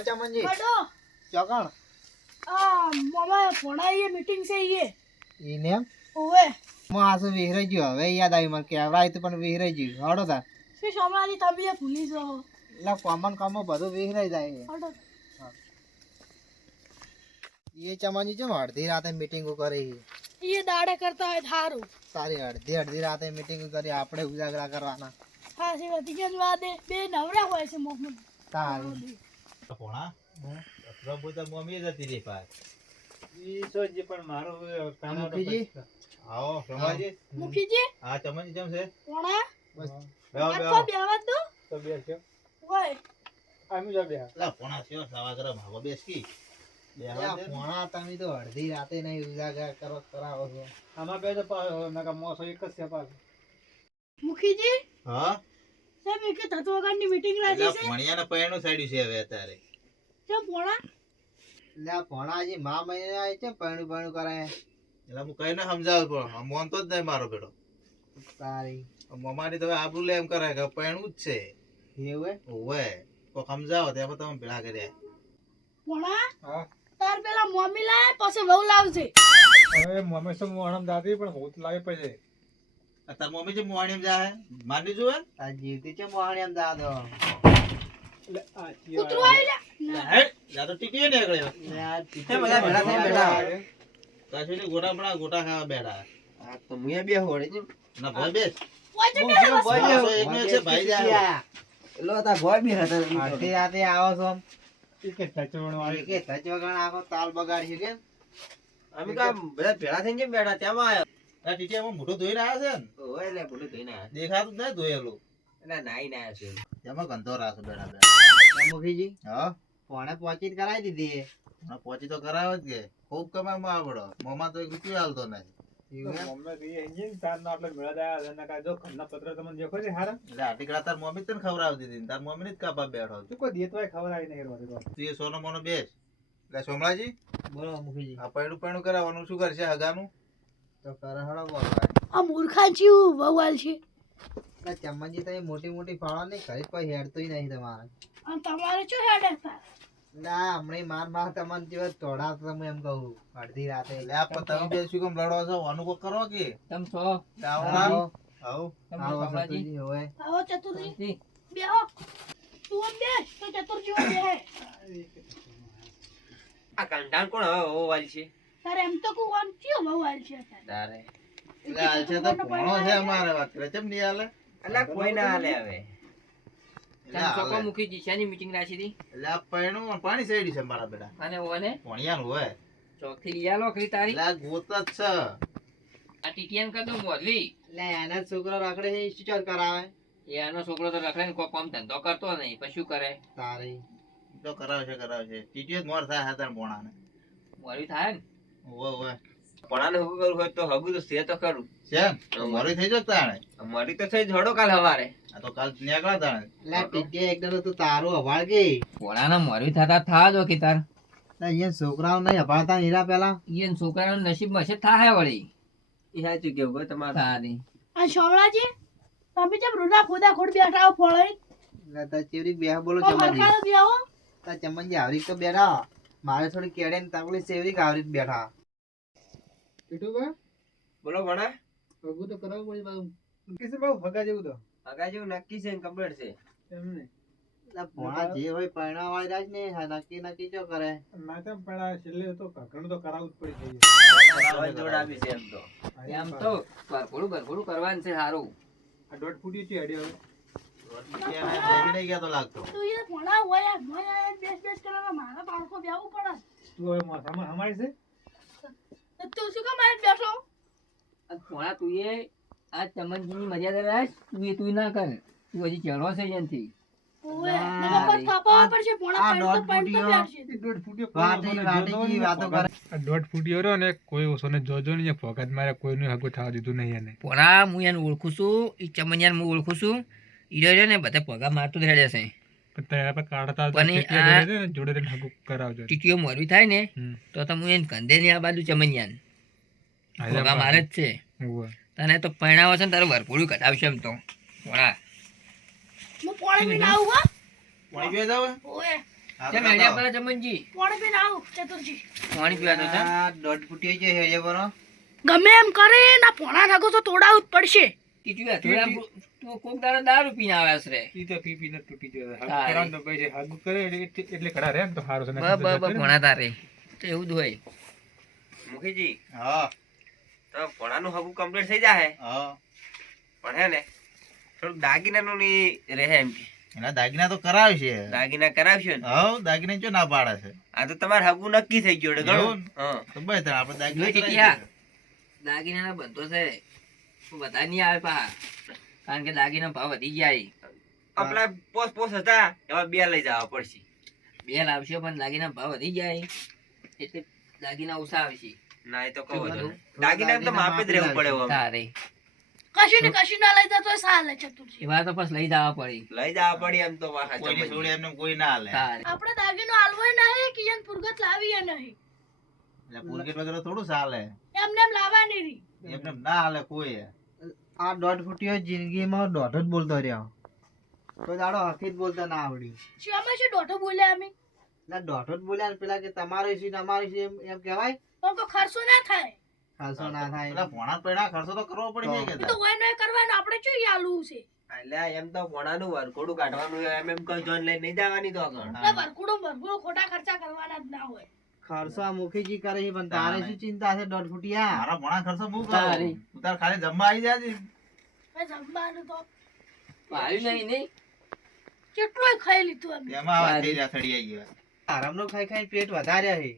ઓય ચમનજી કડો ચોકણ મામા ભણા એ મીટિંગ છે ઈને ઓવે હું આસુ વિહરાઈ ગયો હવે યાદ આવી મને કહેવાય તો પણ વિહરાઈ ગયું હડો તાર શું સોમરાજી તમે ભૂલી જાઓ એટલે કોમન કામમાં બધું વિહરાઈ જાય હડો એ ચમનજી ચમ અડધી રાતે મીટિંગો કરી એ દાડે કરતા હોય થારું તારી અડધી રાતે મીટિંગ કરી આપણે ઉજાગરા કરવાના હા છે બીજા વાદે બે નવરા હોય છે મોહમ્મદ તારી પોણા પ્રભુ તો મમ્મી જતી રહી પાર ઈ સોજી પણ મારો કાનો તો મુખીજી? આવો રમાજી મુખીજી હા ચમનજી કેમ છે કોણા બસ બેહો આખો બેહો બેવા દો તો બેસ્યો હોય આમી જા બે લા પોણા છે સવા કરે ભાગો બેસ કી બેહવા દે ને. પોણા તમે તો અડધી રાતે નહીં ઉજાગરા કરાવો છો આમાં બે તો નકા મોસો એક જ છે પાસ મુખીજી હા સાહેબ એક તત્વગાની મીટિંગ રાખી એટલે છે ભણિયાને પૈણું સાડ્યું છે હવે અત્યારે કેમ પોણા એટલે આ ભણાજી મા મહિને આવી છે પૈણું કરાય એટલે હું કઈ સમજાવું પણ મોનતો જ નહીં મારો બેટો તારી મમાની તો હવે આબરૂ લે એમ કરે કે પૈણું જ છે એવું ઓવે તો સમજાવો તેમાં તમે ભેળા કર્યા પોણા હા તાર પેલા મમ્મી લાય પછી વહુ લાવશે હવે મમ્મી શું મોણમ દાદી પણ હું લાવી પડે તાર મમ્મી જે મોહાણી જાય માની જોવે આ જીવતી છે મોહાણી એમ દાદો એટલે આ કૂતરું આવી લે હેડ જા તો ટીટીએ ને આગળ બધા ભેળા થઈને બેઠા કાશીની ગોટા બના ગોટા ખાવા બેઠા આ તો મુએ બે હોડે છે ના ભાઈ બેસ ઓય છે માણસો એકનો એક છે ભાઈ જાય અડધી રાતે આવો છો ઈ કે ટચવણો આવી કે ધચવગણ આખો તાલ બગાડ્યો કેમ આ ટીટીયામાં મોઢું ધોઈને આવ્યા છે ને દેખાતું જ નહીં ધોયેલું એમાં ગંધો રાસો બેડા બેડા મુખીજી હા કોણે પહોંચી કરાવી દીધી હમણાં પહોંચી તો કરાવે જ કે ખૂબ કમાવામાં આવડો મોમાં તો એક રૂપિયો હાલતો નહીં મમ્મી ઈ એન્જિન તાર નો આપણે મેળા દાયા છે નકા જો ખન્ના પત્ર તમને દેખો છે હારા એટલે આ ટીકડા તાર મમ્મી તને ખવડાવી દીધી ને તાર મમ્મી ને જ કાપા બેઠો તું કોઈ દેતવાય ખબર આવી નહીં રોતી તું એ સોનો મોનો બેસ એટલે સોમલાજી બોલો મુખીજી આ પૈણું કરાવવાનું શું કરશે હગાનું તો કરે હળો બોલો આ મૂર્ખા જેવું વવાલ છે ચમનજી તમે મોટી ફાળો નહીં કરી કોઈ હેડતોય નહીં તમારે અને તમારે શું હેડ હતા ના હમણાં માર તમને જેવા તોડા તમે એમ કહું અડધી રાતે એટલે આ પણ તમે બે શું કેમ લડો છો આનું કોક કરો કે તમ છો આવો આવો આવો આવો શામળાજી. સતુજી હોય આવો ચતુરજી બેહો તું આમ બેસ તો ચતુરજી આમ બેહે આ કંટાળ કોણ હવે ઓવાલ છે તારે એમ તો કોણ કયો વવાલ છે અત્યારે? તારે એટલે હાલ છે તો ભણો છે અમારે વાત કરે કેમ નહીં હાલે અલા કોઈ ના હાલે હવે એટલે તમ ચોકો હાલે. મૂકી જીશાની મીટિંગ રાખી હતી એટલે આ પૈણું પાણી સેડી છે મારા બેટા અને ઓને ભણિયાનું હોય ચોક થી લઈ આલો ખરી તારી એટલે આ ગોત જ છે આ ટીટીએન કર દો મોરલી એટલે એના છોકરો રખડે છે ઇન્સ્ટિટ્યુટ કરાવે એ આનો છોકરો તો રખડે ને કોઈ કામ ધંધો કરતો નહીં પછી શું કરે તારી તો કરાવશે ટીટીએ જ મોર થાય હાથાણ ભોણાને મોરવી થાય ને ઓવે ઓવે પણાને હગું કરવું હોય તો હગું તો છે તો ખરું છે તો મોરી થઈ જતા તાણે મરી તો થઈ જોડો કાલ હવારે આ તો કાલ નીકળ્યા તાણે એટલે ટીકે એકદમ તું તારું હવાળ ગઈ પોણાના મોરવી થતા થા જો કે તાર અહીંયા છોકરાઓ નહીં હવાળતા નીરા પેલા ઈયન છોકરાનું નસીબ હશે થાય વળી એ સાચું કેવું કોઈ તમારે તારી આ શામળાજી તમે જેમ રૂડા ખોદા ખોડ બેઠા હો ફળાઈ એટલે તાર ચેવરી બે બોલો તો ચમનજી હરખાનો બેહો તાર ચમનજી આવરી તો બેઠા મારે થોડી કેડે ને તકલી સેવરી આવરી બેઠા બોલો ભણા હગું તો કરાવવું પડે બાબુ કિસે બહુ ભગા જેવું તો આગા જેવું નક્કી છે ને કમ્પ્લીટ છે એમને એટલે ભોણા જે હોય પરણા વાળી રાજ ને નક્કી ચો કરે ના તેમ પણ આ છેલ્લે તો ઘણું તો કરાવવું જ પડી હવે જોડ આપી છે એમ તો જાય એમ તો ભરઘોડું કરવાનું છે સારું આ દોઢ ફૂટી છે અડી હવે ટીટીયાને નહીં ગયા તો લાગતો તું એ ભણા હોય મોય બેસ કરવાનો મારા બાળકો બેહવું પડે તું હવે માથામાં હમાય છે તો તું શું કામ આવીને બેઠો પોણા તું એ આ ચમનજીની મર્યાદા રાખ તું ના કર તું હજી ચડો છે એનથી ઓએ ના, નકર કોઈ થાપાવા પડશે પોણા આ પાણી તો દોઢ પાણી તો ફૂટીયો. બેઠશે એ દોઢ ફૂટ્યો વાટી વાતો કરે આ દોઢ ફૂટ્યો રહ્યો ને કોઈ ઓછો ને જોજો ને ફોકટ મારે કોઈનું હગું થવા દીધું નહીં એને પોણા હું એને ઓળખું છું એ ચમનિયાને હું ઓળખું છું ઈ રહ્યો ને બધા પગા મારતું જ રહે છે પણ તારા પર કાઢતા પણ એ ખેતીયા આ- જોડે છે ને જોડે તેને હગું કરાવજો ટીટીઓ મોરવી થાય ને હમ. તો તમે એને કંધે ની આ બાજુ ચમનિયાને પગા મારે જ છે ઉવ્વ. તને તો પરણાવો છે ને તારું વરપોળું કઢાવશે એમ તો પોણા હું પાણી પીને આવું હો પાણી પીવા જાવ ઓએ કેમ હેડ્યા પર ચમનજી પાણી પીને આવું ચતુરજી. પાણી પીવા તો આ દોઢ ફૂટીઓ છે હેડે બરો ગમે એમ કરે ના પોણા નાખો તો તોડાવું જ પડશે. કીધું થોડા તું કોક દાડો દારૂ પીને આવ્યા છે રે ઈ તો પી ને તૂટી જાય હા, હાગુ કરાવ તો પછી હાગુ કરે એટલે ઘણા રહે ને તો સારું છે ભણા તારે તો એવું જ હોય. મુખીજી હા તો ભણાનું હગું કમ્પ્લીટ થઈ જાય હા પણ હે ને થોડુંક દાગીનાનું ની રહે એમ કે એના દાગીના તો કરાવશે દાગીના કરાવશો ને હા દાગીના જો ના પાડે છે આ તો તમારે હગું નક્કી થઈ ગયું એટલે એવું ઘણું. ને? હા તો બસ તાર આપણે દાગીના જોઈ કરાવી ટીટિયા. દઈએ. દાગીના બંધો છે બધા નહીં આવે પા કારણ કે દાગીના ભાવ વધી જાય. આપણા પોસ હતા એમાં 2 લઈ જવા પડશે. બે લાવશો પણ દાગીના ભાવ વધી જાય એટલે દાગીના ઓછા આવશે ના એ તો કહો શું છો. કરું? દાગીના તો માપે જ રહેવું પડે હવે. તારે કશી ને કશી ના લઈ જતો ચાલે ચતુરજી. એવા તો પછી લઈ જવા પડી લઈ જવા પડે એમ તો વાહ કોઈની છોડી એમને કોઈ ના હાલે તારે આપણે દાગીનો આલવોય નહીં કે ઈયન પુરગત લાવીએ નહીં. એટલે પુરગેટ વગેરે થોડું ચાલે એમને એમ લાવવાની રહી. એમને ના હાલે કોઈ આ દોઢ ફૂટીઓ જિંદગીમાં દોઢ જ બોલતો રહ્યો તો દાડો હકી જ બોલતા ના આવડ્યું શેમાં છે દોઢો બોલ્યા અમે. એટલે દોઢ જ બોલ્યા ને પેલા કે તમારો છે ને અમારો છે એમ કહેવાય તો કોઈ ખર્ચો ના થાય. ખાસો ના એટલે થાય ભણા પૈણા ખર્ચો તો કરવો પડી જાય એ કે તો હોય નોય કરવાનું આપણે શું આલવું છે. એટલે એમ તો ભણાનું વરઘોડું કાઢવાનું હોય, એમ કોઈ જોન લઈને નહીં જવાની તો આગળ. એટલે ભરકુડું ખોટા ખર્ચા કરવાના જ ના હોય. ખર્ચો આ મુખીજી કરે છે પણ તારે શું ચિંતા છે દોઢ ફૂટિયા મારા ભણા ખર્ચો હું તારી. કરું તું તાર ખાલી જમવા આવી જાજે હવે જમવાનું તો આવ્યું નહીં નહીં કેટલોય ખાઈ લીધું અમે. એમાં આવા થઈ રહ્યા સડી આવી ગયા આરામનો ખાઈ ખાઈ પેટ વધાર્યા છે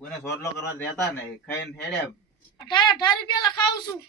કોઈને સોટલો કરવા દેતા નહીં ખાઈને હેડ્યા 18 રૂપિયા લખાવું છું.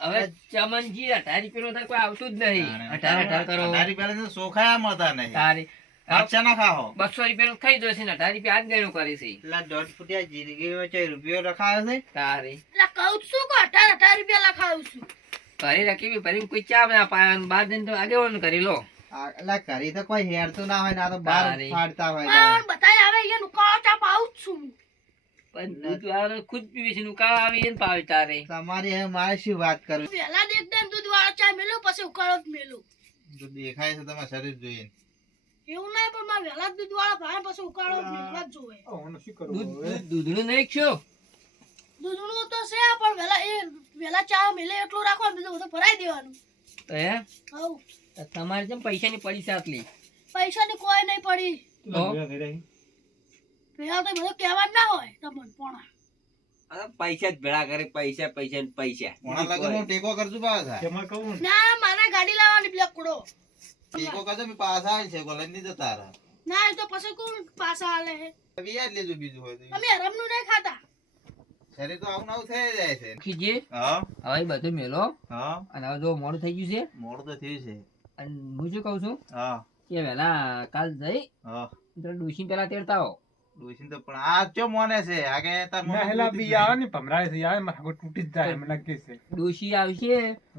હવે ચમનજી 18 રૂપિયાનો તાર કોઈ આવતું જ નહીં 18 કરો તારી પહેલા તો સોખાયા મળતા નહીં તારી અચ્છા ના ખાઓ 200 રૂપિયાનું ખાઈ જશે ને 18 રૂપિયા આજ ગણું કરી છે એટલે દોઢ ફૂટિયા જિંદગીમાં ચો રૂપિયો રખાયો છે તારી એટલે કહું જ છું કે 18 રૂપિયા લખાવું છું. ભરી રાખી ભરી કોઈ ચા ના પાય બાર દિન તો આગેવાનું કરી લો એટલે કરી તો કોઈ હેરતું ના હોય ને આ તો બાર તારી. ફાડતા હોય પણ બધાય આવે અહીંયા ઉકાળો ચા પાઉં જ છું. પણ દૂધ વાળો ખુદ પીવે છે ઉકાળો આવી ને પાવે તારે તમારી હવે મારે શું વાત કરવી પહેલા જ એકદમ દૂધ વાળો ચા મેલું પછી ઉકાળો જ મેલું. તો દેખાય છે તમારા શરીર જોઈને એવું નહીં પણ મારે વહેલા જ દૂધ વાળો ભાવે પછી ઉકાળો જ મેલવા જ જોવે. ઓનું શું કરવું હવે? દૂધનું નહીં છો દૂધનું તો છે પણ વહેલા ચા મેલે એટલું રાખવાનું બીજું બધું ભરાઈ દેવાનું. તો હે હઉ તો તમારે જેમ પૈસાની પડી છે આટલી પૈસાની કોઈ નહીં પડી. તો? ભેગા થઈ રહી. પહેલા તો બધું કહેવા ના હોય તમને પોણા. આ તો પૈસા જ ભેળા કરે પૈસા પૈસા ને પૈસા. મોણા લગનનો ટેકો કરજો પાછા તેમાં કહું ને, ના મારે ગાડી લાવવાની બ્લેકડો. ટેકો કરજો મેં પાછા આવે છે ગોલન નહીં જતા રહે ના એ તો પછી કોણ પાછા હાલે હે. વ્યાજ લેજો બીજું હોય તો અમે હરમનું નહીં ખાતા. શરીર તો આવું આવું થઈ જાય છે ખીજે હા હવે એ બધું મેલો હા અને હવે જો મોડું થઈ ગયું છે મોડું તો થયું છે અને હું શું કહું છું હા કે વહેલા કાલ જઈ હા ડુસી પેલા તેડતા હો ડોશીને તો પણ આ ચો મોને છે આગે તાર ના હેલા બી આવે ને ભમરાય છે આવે મારે હાગું તૂટી જ જાય મને નક્કી છે. ડોશી આવશે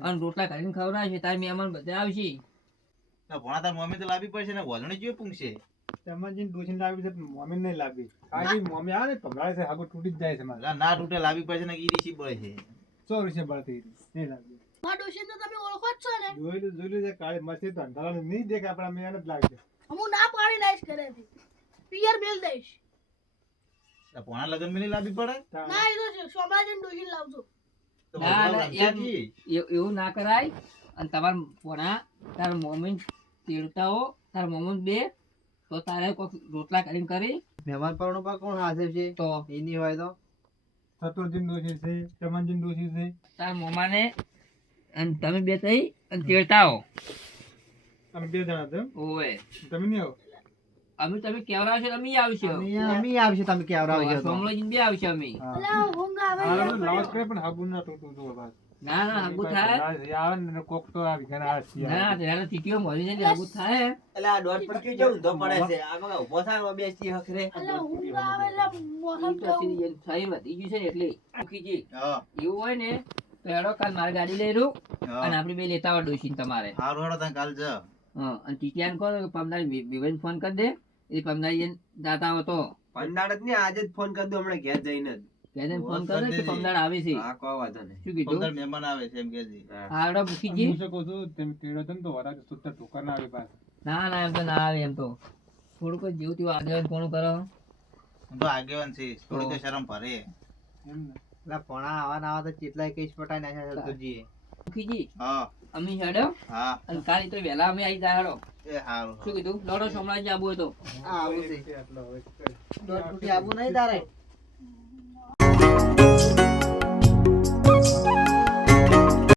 અને રોટલા કાઢીને ખવડાવશે તાર મહેમાન બધા આવશે ભણા તાર મમ્મી તો લાવી પડશે ને વજણી જેવું પૂછશે તેમાં જઈને ડોસીને લાવી છે પણ મમ્મી નહીં લાવી કારણ કે મમ્મી આવે ને ભમરાય છે હાગું તૂટી જ જાય છે મારે. ના તૂટે લાવી પડશે ને ઈરી સી પડે છે 100 રૂપિયા બળતી નહીં લાવી. મારા ડોશીને તો તમે ઓળખો જ છો ને. જોયેલું છે કાળી મસ્તી તો અંધારાનું નહીં દેખાય આપણા મેં જ લાગે. હું ના પાડી દઈશ ઘરેથી. પિયર મેલ દઈશ. ભણા લગન મેલી લાવી પડે ના એ તો સોમરાજન ડોશી લાવજો. તો ના, ના, ભગવાન એમ- રમશે એવું ના કરાય અને તમારા પોણા તાર મમ્મી તેડતા હો તાર મમ્મી બે તો તારે કોક રોટલા કરીને કરી મહેમાન પરણો પર કોણ હાજર છે તો એની હોય તો ચતુર્જીન ડોસી છે ચમનજીન ડોસી છે. તાર મમ્માને અને તમે બે થઈ અને તેડતા હો અમે 2 જણા છો ઓવે તમે નહીં આવો. અમે તમે કેવડાવશો તો અમે આવશો અમે આવશે તમે કેવડાવજો તો સોમલોજી બે આવશે અમે હા. એટલે ઊંઘ આવે આ યાર. બધું લાવત કરે પણ હાગું ના તૂટતું જુઓ બસ. ના ના આગું થાય આવે ને કોક તો આવી ઘણા આ છે. ના ત્યારે ટીટીઓ મળી જાય આગું થાય એટલે આ દોઢ પટ્ટી જેવું ઊંધો પડે છે આ બગા ઊભો થાય ને બેસી હખરે. એટલે ઊંઘ આવે એટલે મોસમ ઈ કેવું. પછી એમ થઈ વધી ગયું છે ને એટલે મૂકીજી હા એવું હોય ને તો હેડો કાલ મારી ગાડી લઈ રહ્યું હા. અને આપણે બે લેતા આવો ડોશીને તમારે હારું હેડો તને કાલ જા હા અને ટીટીયાને કહો કે પમદારી વિવેન ફોન કરી દે એ પમદારી દાતા હો તો પંદાડ જ નહીં આજે જ ફોન કરી દઉં હમણાં ઘેર જઈને જ. તેને ફોન ફોન કરે કરી કે દેજે. પમદાર આવે છે હા કોઈ વાંધો નહીં. શું કીધું 15 મહેમાન આવે છે એમ કે છે હા. હાડો મૂકીજી હું શું કહું છું તમે તેડો છો ને તો વરાજ સુતર ઠોકર ના આવી પાછા. ના ના એમ તો ના આવે એમ તો થોડુંક જ જેવું તેવું આગળ કોણ કરો હું તો આગેવાન છે થોડી તો શરમ ભરે એમ ને. એટલે ભણા આવા ના આવા તો કેટલાય કેસ પટાઈ નાખ્યા સરદારજીએ. સુખીજી હા અમે હેડો હા અને કાલે તો વહેલા અમે આવી જાય હેડો એ હારું શું કીધું લોડો સોમનાથ આબુ હતો આ આવું છે આટલો હવે દોઢ ફૂટી આવું નહીં તારે